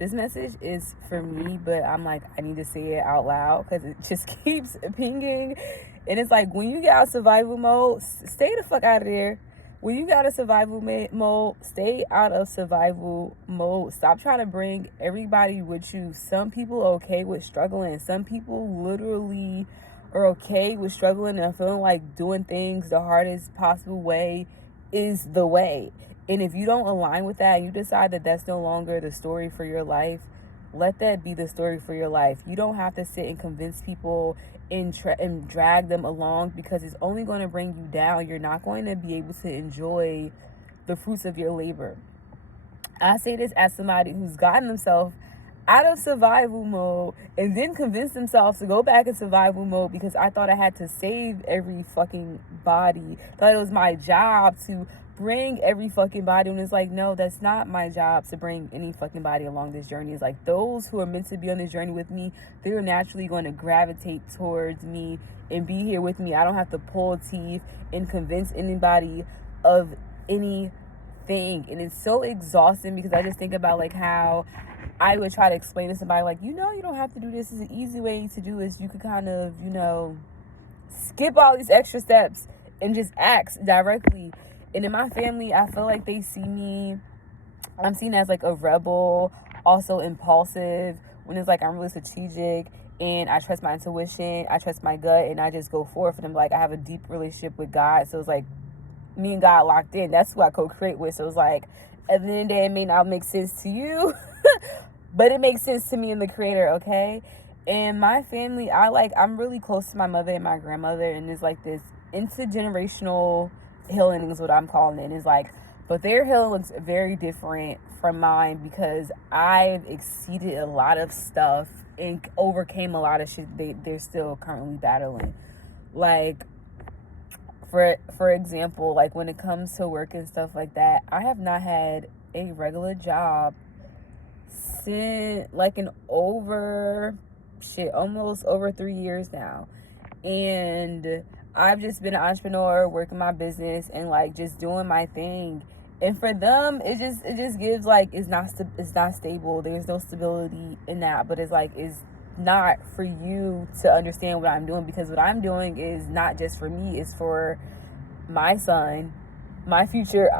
This message is for me, but I'm like, I need to say it out loud because it just keeps pinging. And it's like, when you get out of survival mode, stay the fuck out of there. When you got a survival mode, stay out of survival mode. Stop trying to bring everybody with you. Some people are okay with struggling. Some people literally are okay with struggling and feeling like doing things the hardest possible way is the way. And if you don't align with that, you decide that that's no longer the story for your life, let that be the story for your life. You don't have to sit and convince people and drag them along, because it's only going to bring you down. You're not going to be able to enjoy the fruits of your labor. I say this as somebody who's gotten themselves out of survival mode and then convinced themselves to go back in survival mode because I thought I had to save every fucking body. Thought it was my job to bring every fucking body, and it's like, no, that's not my job to bring any fucking body along this journey. It's like, those who are meant to be on this journey with me, they're naturally going to gravitate towards me and be here with me. I don't have to pull teeth and convince anybody of anything. And it's so exhausting because I just think about like how I would try to explain to somebody like, you don't have to do this. Is an easy way to do is you could kind of, skip all these extra steps and just ask directly. And in my family, I feel like they see me, I'm seen as like a rebel, also impulsive, when it's like I'm really strategic and I trust my intuition, I trust my gut, and I just go forth. And I'm like, I have a deep relationship with God. So it's like me and God locked in. That's who I co-create with. So it's like, at the end of the day, it may not make sense to you, but it makes sense to me and the creator, okay? And my family, I'm really close to my mother and my grandmother, and there's like this intergenerational healing is what I'm calling it. It's like, but their healing looks very different from mine because I've exceeded a lot of stuff and overcame a lot of shit they're still currently battling. Like, for example, like when it comes to work and stuff like that, I have not had a regular job since almost over 3 years now. And I've just been an entrepreneur, working my business and like just doing my thing. And for them, it just gives like, it's not stable. There's no stability in that, but it's like, it's not for you to understand what I'm doing, because what I'm doing is not just for me, it's for my son, my future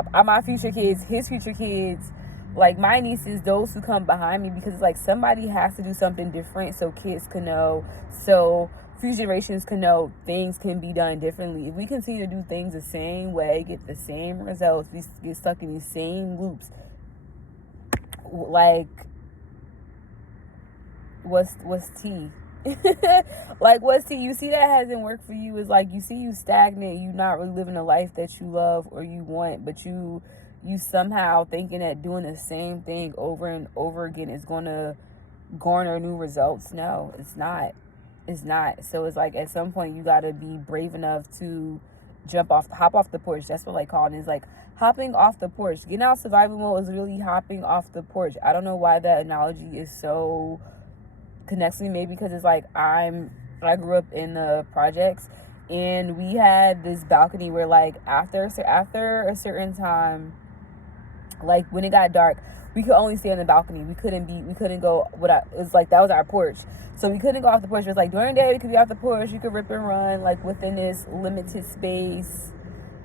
kids, his future kids, like my nieces, those who come behind me, because it's like somebody has to do something different so kids can know, so future generations can know things can be done differently. If we continue to do things the same way, get the same results, we get stuck in these same loops, like what's tea? Like, what's tea? You see that hasn't worked for you. Is like, you see you stagnant, you not really living a life that you love or you want, but you somehow thinking that doing the same thing over and over again is going to garner new results. No, it's not. So it's like, at some point you got to be brave enough to hop off the porch. That's what I call it. It's like hopping off the porch. Getting out of survival mode is really hopping off the porch. I don't know why that analogy is so connects to me. Maybe because it's like, I grew up in the projects, and we had this balcony where like after a certain time, like when it got dark, we could only stay on the balcony. We couldn't go. It's like, that was our porch. So we couldn't go off the porch. It was like during the day we could be off the porch. You could rip and run like within this limited space,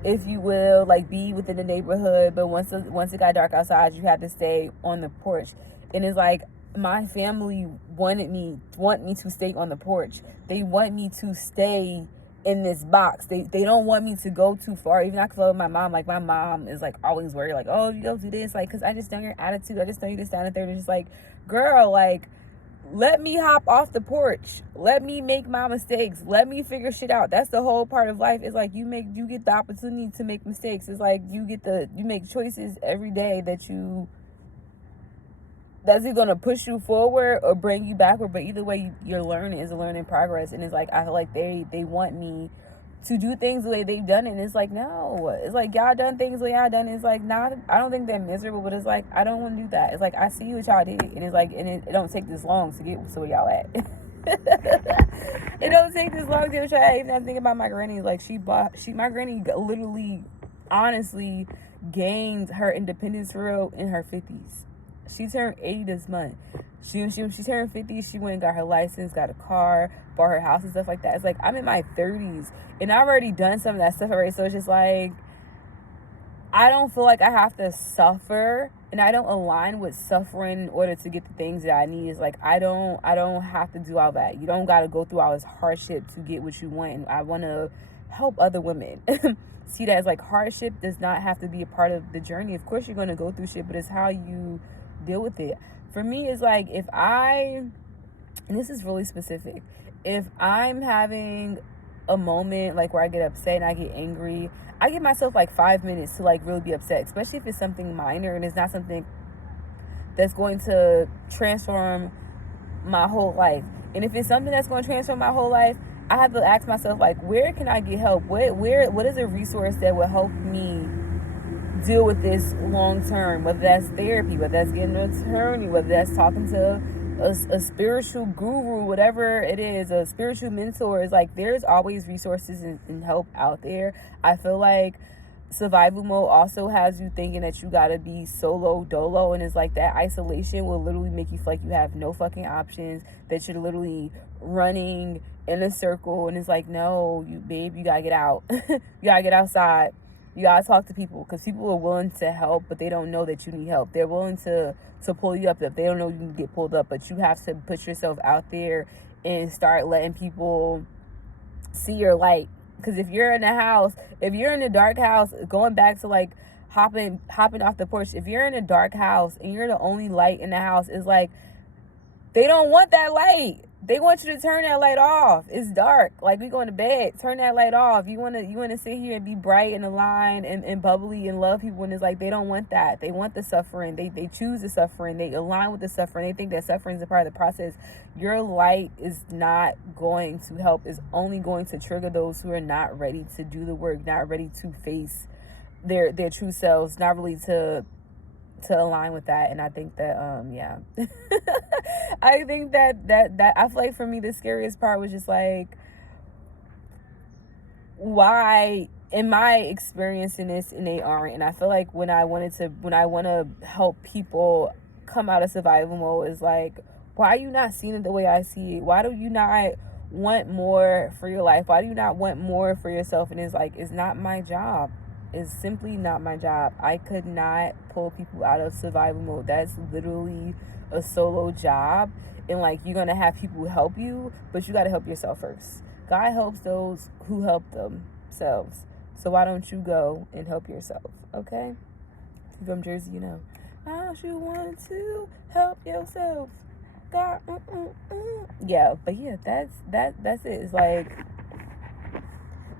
if you will, like be within the neighborhood. But once it got dark outside, you had to stay on the porch. And it's like, my family want me to stay on the porch. They want me to stay in this box. They don't want me to go too far. Even I can follow my mom. Like, my mom is like always worried, like, oh, you go do this, like, because I just know your attitude. I just know you just stand there and just like, girl, like, let me hop off the porch. Let me make my mistakes. Let me figure shit out. That's the whole part of life. It's like, you get the opportunity to make mistakes. It's like you make choices every day that's either going to push you forward or bring you backward. But either way, you're learning. It's a learning progress. And it's like, I feel like they want me to do things the way they've done it. And it's like, no. It's like, y'all done things the way y'all done it. It's like, nah, I don't think they're miserable, but it's like, I don't want to do that. It's like, I see what y'all did. And it's like, and it don't take this long to get to where y'all at. It don't take this long to get where y'all at. Even I think about my granny. Like, my granny literally, honestly, gained her independence for real in her 50s. She turned 80 this month. She turned 50, she went and got her license, got a car, bought her house and stuff like that. It's like, I'm in my 30s and I've already done some of that stuff already. So it's just like, I don't feel like I have to suffer, and I don't align with suffering in order to get the things that I need. It's like, I don't have to do all that. You don't got to go through all this hardship to get what you want. And I want to help other women see that as like, hardship does not have to be a part of the journey. Of course you're going to go through shit, but it's how you deal with it. For me, it's like, and this is really specific, if I'm having a moment like where I get upset and I get angry, I give myself like 5 minutes to like really be upset, especially if it's something minor and it's not something that's going to transform my whole life. And if it's something that's going to transform my whole life, I have to ask myself, like, where can I get help? What is a resource that will help me deal with this long term? Whether that's therapy, whether that's getting an attorney, whether that's talking to a spiritual guru, whatever it is, a spiritual mentor. Is like, there's always resources and help out there. I feel like survival mode also has you thinking that you gotta be solo dolo, and it's like that isolation will literally make you feel like you have no fucking options, that you're literally running in a circle. And it's like, no, you gotta get out. You gotta get outside. You gotta talk to people, because people are willing to help, but they don't know that you need help. They're willing to pull you up if they don't know you can get pulled up, but you have to put yourself out there and start letting people see your light. Because if you're in a house, if you're in a dark house, going back to like hopping off the porch, if you're in a dark house and you're the only light in the house, it's like, they don't want that light. They want you to turn that light off. It's dark. Like, we going to bed. Turn that light off. You wanna sit here and be bright and aligned and bubbly and love people. And it's like, they don't want that. They want the suffering. They choose the suffering. They align with the suffering. They think that suffering is a part of the process. Your light is not going to help. It's only going to trigger those who are not ready to do the work, not ready to face their true selves, not really to align with that. And I think that yeah. I think that I feel like for me the scariest part was just like, why am I experiencing this and they aren't? And I feel like when I want to help people come out of survival mode, is like, why are you not seeing it the way I see it? Why do you not want more for your life? Why do you not want more for yourself? And it's like, it's not my job. Is simply not my job. I could not pull people out of survival mode. That's literally a solo job. And like, you're gonna have people help you, but you gotta help yourself first. God helps those who help themselves. So why don't you go and help yourself? Okay? If you're from Jersey, you know. Why don't you want to help yourself? God, yeah, but yeah, that's it. It's like,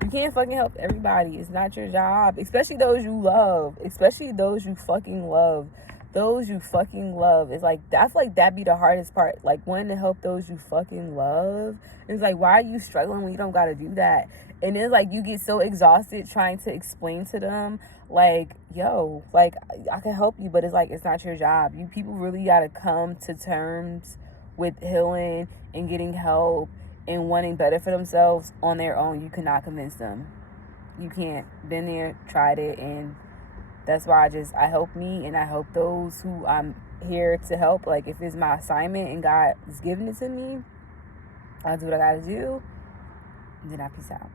you can't fucking help everybody. It's not your job. Especially those you love. Especially those you fucking love. Those you fucking love. It's like, I feel like that be the hardest part. Like, wanting to help those you fucking love. It's like, why are you struggling when you don't gotta do that? And it's like, you get so exhausted trying to explain to them, like, yo, like, I can help you, but it's like, it's not your job. You people really gotta come to terms with healing and getting help and wanting better for themselves on their own. You cannot convince them. You can't. Been there, tried it, and that's why I help me, and I help those who I'm here to help. Like, if it's my assignment and God is giving it to me, I'll do what I gotta do, and then I peace out.